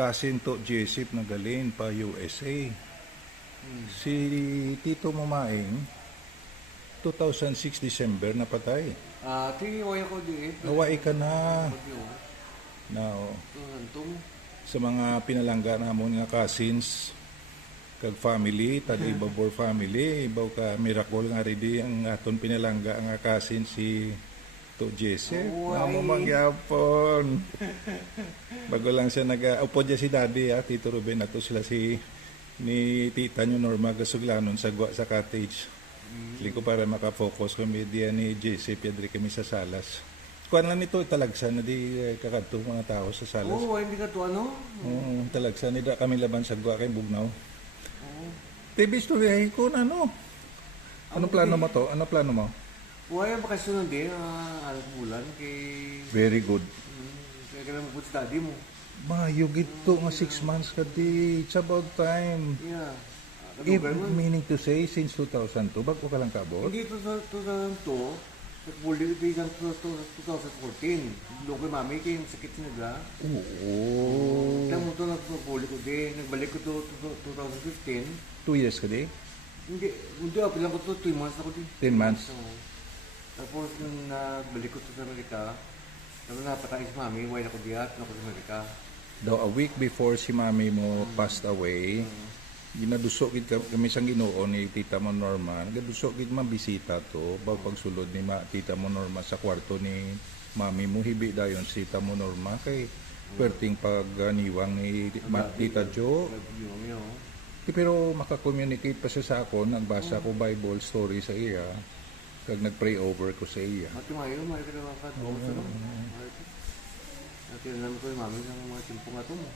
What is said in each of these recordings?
cousin to Jesip nagalin pa USA. Si Tito Mamaing, 2006 December napatay. Tiwaya ko di eh. Nawai ka na. Na Antong. sa mga pinalangga namon nga cousins kag family, tag ibabor family, ibaw ka miracle nga ready ang aton pinalangga nga cousin si to Jesip. Amo magyapon. Bago lang siya upo dya si Daddy, Tito Ruben, ato sila ni Tita nyo Norma Gasuglanon sa cottage. Hindi ko para makafocus kami diyan ni Jesip, yadri kami sa salas. Kuan lang nito, talagsan na di kakadto mga tao sa salas. Hindi ka to ano? Talagsan, nida kami laban sa gwa kay Bugnaw. TV story ko na no. Anong plano mo to? Ano plano mo? Ang bakasyon din, alas bulan kay... Very good. Kaya ka lang sa daddy mo. Mayo gito nga 6 months ka di. It's about time. Yeah. Meaning to say, since 2002, bago ka lang kabot? Hindi, 2002, nagpuli ito yung 2014. Doon kay mami, kay sakit sinaga. Oo. Kaya mo ito nagpuli ko din. Nagbalik ko ito 2015. 2 years ka di? Hindi, apilang ko ito 2 months ako din. 10 months? Tapos nung nagbalik ko ito sa Amerika, tapos napatay si mami, wala ako diyan, ako sa Amerika. Daw a week before si mami mo passed away, ginadusok gid kami sang Ginoo ni Tita mo Norma. Gadusok gid mabisita to bago pagsulod ni Tita mo Norma sa kwarto ni mami mo, hibi dayon si Tita mo Norma kay perting pagganiwang ni Tita Jo. Pero makakommunicate pa siya sa ako, nagbasa ko Bible story sa iya. Kag nag-pray over ko sa iya. Mati mayo, may ka naman ka. Natin ko yung mami ng mga timpo nga ito mo.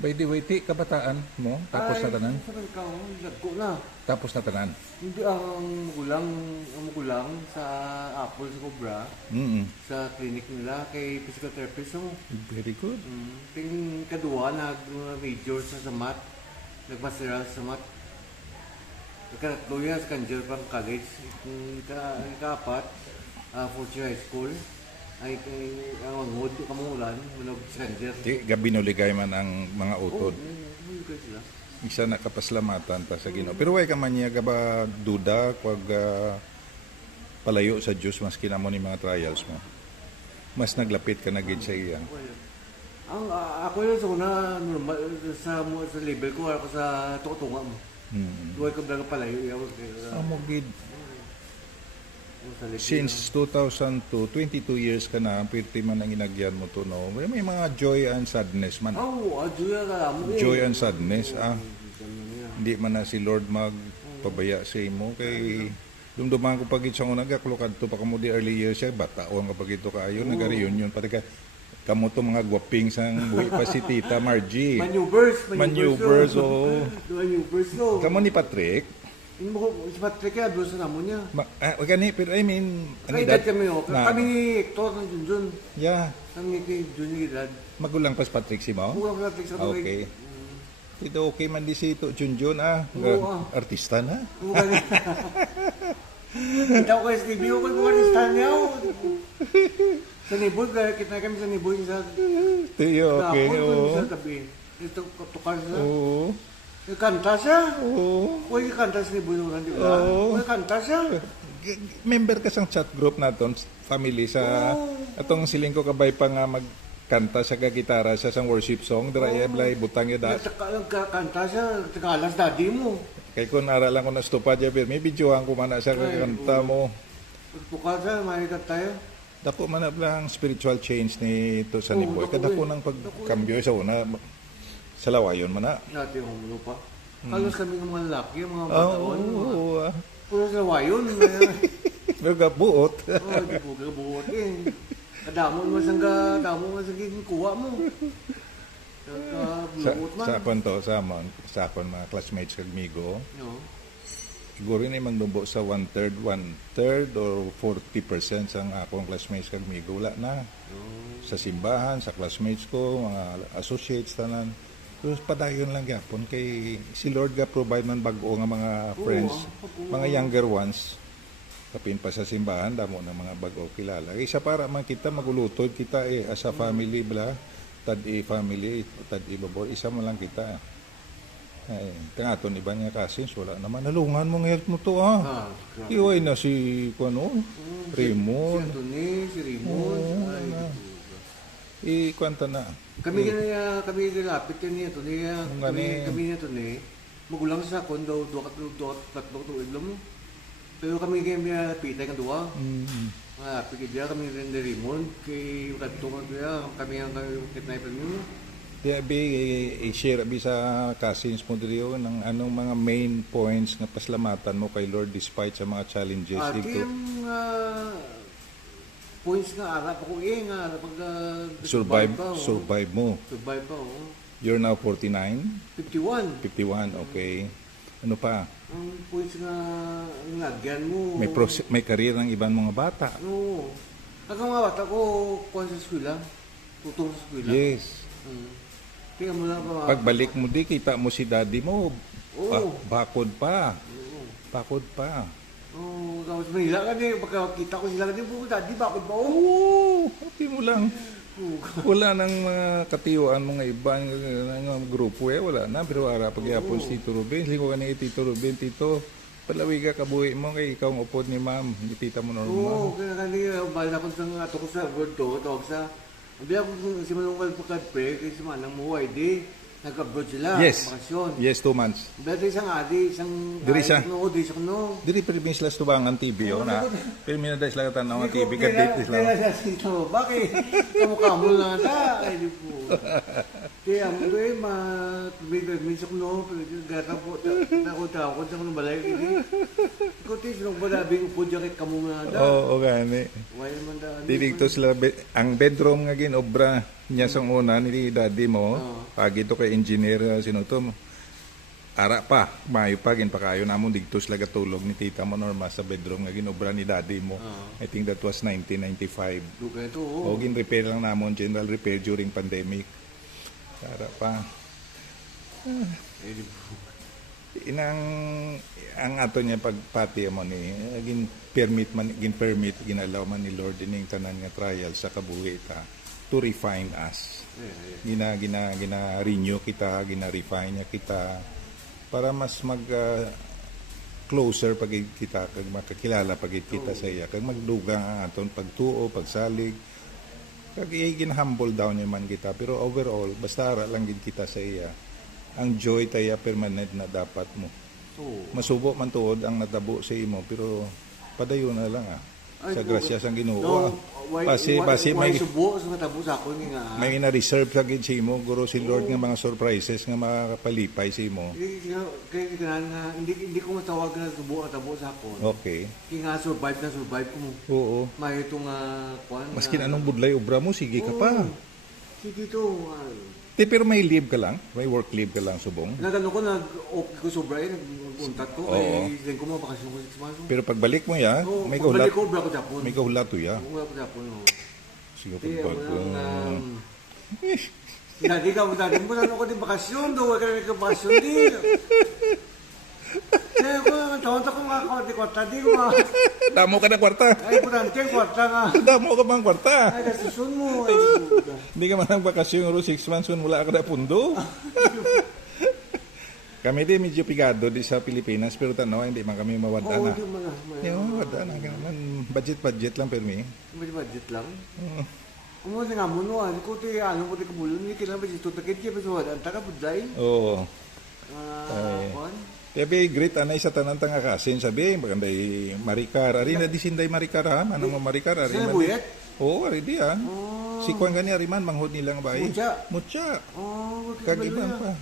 By the way, kabataan mo, tapos na tanan? Ay, ka, lagko na. Tapos na tanan? Hindi, ang magulang sa Apple sa Cobra, sa clinic nila, kay physical therapist mo. Very good. Ting kadua, nag-major sa mat, nag-masteral sa mat. Ikatlo yan sa Kanjer pang college. Ika-apat, fourth year high school. Ay ang mangod, kamungulan, manog sa Kanjer. Gabi nuligay man ang mga utod. Nuligay sila. Isa nakapaslamatan ta sa Ginoo. Pero way ka man niya ba duda pag palayo sa Diyos maski na mo ni mga trials mo. Mas naglapit ka na gid sa iya. Ako yun sa una, normal, sa level ko, ako sa tukutunga mo. Duhay ko lang palayo. Amo gid. Since 2002, 22 years ka na, pirti man ang inagyan mo to, no? May mga joy and sadness man. Joy and sadness, Hindi man na si Lord magpabaya sa imo, kay dumduman ko pag itsang unag, aklokad to pa kamo di early years siya, bataon kapag ito kayo, nag-reunion, pati ka, kamo to mga gwaping sang buhi pa si Tita Margie. Maneuvers, oo. Maneuvers, no. Kamo ni Patrick. Si Patrick yan, doon sa namon niya. Pero I mean, edad kami, kami ni Hector ng Junjun. Yeah. Kami ni Junior edad. Magulang pa si Patrick si Mo? Magulang pa si Patrick sa tuwing. Okay. Ito okay man di si ito, Junjun, artista na. Kita ko kayo sa TV, ako yung artista niya. Sa Nibol, kita kami sa Nibol. Tiyo, okay. Sa tabi. Ito, tukar siya. Oo. Kanta siya. Oo. Uy, kanta sa Nibol. Uy, kanta siya. Member ka sa chat group naton, family sa atong siling ko kabay pa nga magkanta sa gitara sa worship song, dira blay butang ya da. Kanta siya, tagalas daddy mo. Kay kun ara lang ko na stupad ya, may videohan ko man sa kanta mo. Tukar siya, may tayo. Dako man ang spiritual change ni to sa Niboy. Kadako nang pagkambyo sa una sa lawayon man na. Dati yung lupa. Halos kami ng mga lalaki, mga bataon. Puro sa lawayon. Nagabuot. Di po gabuot eh. Kadamon mo sang kuha mo. Buot man. Sa akon to, sa akon mga classmates kag migo. Siguro na yung magdumbo sa 1/3 or 40% sa akong classmates kag migo. Wala na. Sa simbahan, sa classmates ko, mga associates, tanan. Pero padayon lang yapon kay si Lord ga provide man bag-o nga mga friends, mga younger ones. Kapin pa sa simbahan, damo ng mga bag-o kilala. Isa para man kita magulutod kita as a family bla. tad-i family, tad-i babor, isa mo lang kita. Ay, tangaton iba niya cousins, wala naman. Nalungan mo ngayon mo to grabe. Iway na si, ano, Si Raymond. Anthony, si Raymond. Ay, Kwanta na. kami lapit ka niya to niya. Ang Kami gani. niya to niya. Magulang sa kondo, tatlo tuig lang mo. Pero kami niya pitay ka duwa. Lapit ka diya, kami rin ni Raymond. Kay katungan ko ya, kami ang kitnaipan mo. Kaya i-share abi sa cousins mo dito ng anong mga main points na paslamatan mo kay Lord despite sa mga challenges dito. Yung points nga arap ako nga pag Survive Survive mo. pa, oh. You're now 49, 51. 51, okay. Ano pa? Ang points nga lagyan mo. May career ng ibang mga bata. Oo. Hanggang mga bata ko, kuha sa eskwela. Tutong sa eskwela. Yes. Tingnan mo lang pa. Pagbalik mo di, kita mo si daddy mo. Oo. Bakod pa. Oo. Bakod pa. Oo. Tapos Manila ka din. Pagkakita ko sila ka din, daddy, bakit ba? Oo, okay mo lang. Oo. Wala nang mga katiyuan mga ibang grupo wala na. Pero ara pagyapon si Tito Ruben. Lingo ka ni Tito Ruben, Tito. Palawi ka kabuhi mo kay ikaw ang upod ni ma'am. Ni tita mo Oo. normal. Kaya kanina, bala ko sa ato ko sa abroad to. Tawag sa, hindi ako si Manungkal po kadpe, kasi si Manang Muway, di, nag-abroad sila. Yes. Bakasyon. Yes, 2 months. Dati isang adi, isang... Diri siya? Oo, di siya kuno. Diri permis las tubangan TV na. Permis na sila tanaw nga TV Kaya kadit sila. siya sito. Bakit? Kamukha mo lang ata. Ay, di po. Kaya mo ko minsan ko no, gata po, takot sa kong balay. Ikaw tayo, sinong balabing upo dyan kay kamo nga ata. Oo, gani. Why naman da? Dito sila ang bedroom nga ginobra niya sa una ni daddy mo. Pag ito kay engineer sino to ara pa, mayo pa gin pa kayo namon dito sila gatulog ni tita mo Norma sa bedroom nga ginobra ni daddy mo. I think that was 1995. Luka ito, O gin repair lang namon, general repair during pandemic. Ara pa. Eh, di po. Inang ang ato niya pagpati mo ni gin permit ginalaw man ni Lord ining tanan nga trial sa kabuhi ta to refine us. Gina renew kita, gina-refine niya kita para mas mag closer pag kita kag makakilala pag kita sa iya kag magdugang ang aton pagtuo, pagsalig kag gin-humble down niya man kita pero overall basta ara lang gid kita sa iya ang joy taya permanent na dapat mo. Masubo man tuod ang natabo sa imo pero padayon na lang sa grasya sang Ginoo. Basi may subo sa matabo sa ako nga. may na-reserve sa gid sa imo guro si Lord nga mga surprises nga makapalipay sa imo. Kaya nga hindi ko matawag na subo at tabo sa ako. Okay. Kaya nga survive ko mo. Oo. May itong kuan. Maskin anong budlay obra mo sige ka pa. Sige to. Pero may leave ka lang, may work leave ka lang subong. Nagano ko nag-off ko sobra nag-contact ko kay din ko mabakasyon ko 6 months. Pero pagbalik mo ya, may kahulat. kahulat. Ko bra ko Japon. May kahulat to ya. Wala ko Japon. Sige Kaya pagbag. Dati mo na ako din bakasyon do, wala ka bakasyon di. Kaya ko taon ko nga ko di kwarta di ko. Damo ka na kwarta. Ay kurante kwarta nga. Damo ka bang kwarta. Ay kasusun mo. Hindi ka man nagbakasyon ro 6 months wala ka na pundo. Kami din medyo pigado di sa Pilipinas pero tanaw hindi man kami mawada na. Hindi man. Mawada na ganun. Budget lang pero mi. May budget lang. Kung nga mo no, ko ti ano ko ti kabulon ni kailangan ba dito takit kaya pa wala ta ka budlay. Oo. Kuan. Kaya great anay sa tanan tanga kasin sabi maganday Maricar. Ari na disinday Maricar ha. Anong Maricar ari Sa man. buyat? Oo, ari di ha. Si Kwan gani ari man manghod nilang bahay. Mucha. Mucha. Kagiban pa.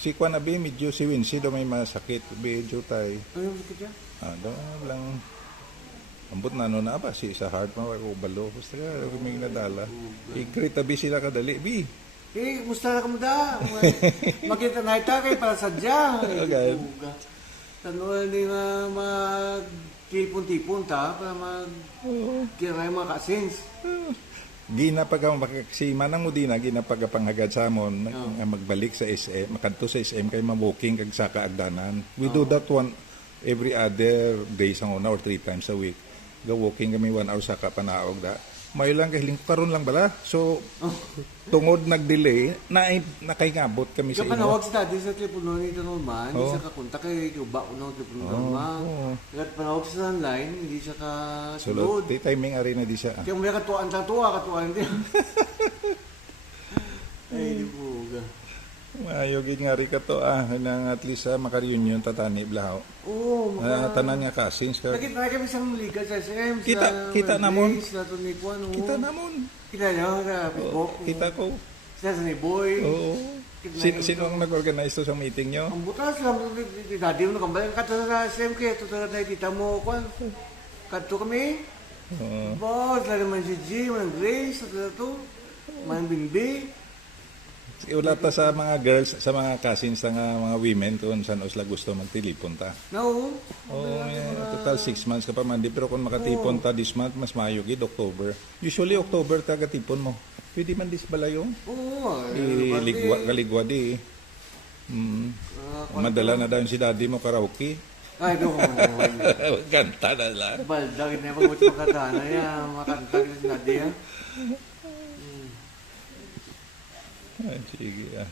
Si Kwan abi medyo si Wincy do may masakit medyo tay. Ano sakit ya? Lang ambot na ano na ba si sa heart mo ko balo basta ka may nadala. I-great abi sila kadali bi. Musta na ka mo da? Makita na ita kay para sadya. Okay. Tanong ni mag-tipon-tipon ta para kaya mga kasins. Si Manang Udina ginapagapanghagad sa amon nga magbalik sa SM, makadto sa SM kay ma-booking kag sa kaagdanan. We do that one every other day sa una or 3 times a week. Go walking kami 1 hour sa kapanaog da. Mayo lang kahiling ko karon lang bala. So tungod nag-delay na nakaingabot kami sa Kaya imo. panawag si daddy sa telepono ni Norman, hindi Oo. siya kakunta kay Cuba uno telepono ni Norman. oo. Kaya panawag siya sa online, hindi siya Sulod, kasulod. di timing ari na di siya. Kaya may katuan hindi. Ay, di po. Maayo gid nga ri ka to nang at least maka-reunion tatani blaho. Oo, Tanan nga cousins ka. Nakita kami sa liga sa SM. Kita namon. Sa Tunikuan. Kita namon. Kita niyo sa Facebook. Kita ko. Sa ni Boy. Oo. Sino ang nag-organize to sa meeting nyo? Ang butas lang, dati mo nakambalik ka sa SM kaya ito na kita mo, kwan, kato kami, Oo. boss, lalo man si G, man Grace, ito, man Bimbi, Wala ta sa mga girls, sa mga cousins, sa mga women kung saan usla gusto magtilipon ta. no, Oo, total 6 months ka pa man. Di, pero kung makatipon ta this month, mas mayo gid October. Usually October ta katipon mo. Pwede man dis balayo. oo, Galigwa di. Madala na daw si daddy mo karaoke. ay, doon, Kanta na lang. baldag na yung mga makatana yan, makanta ka si Nadia. Sige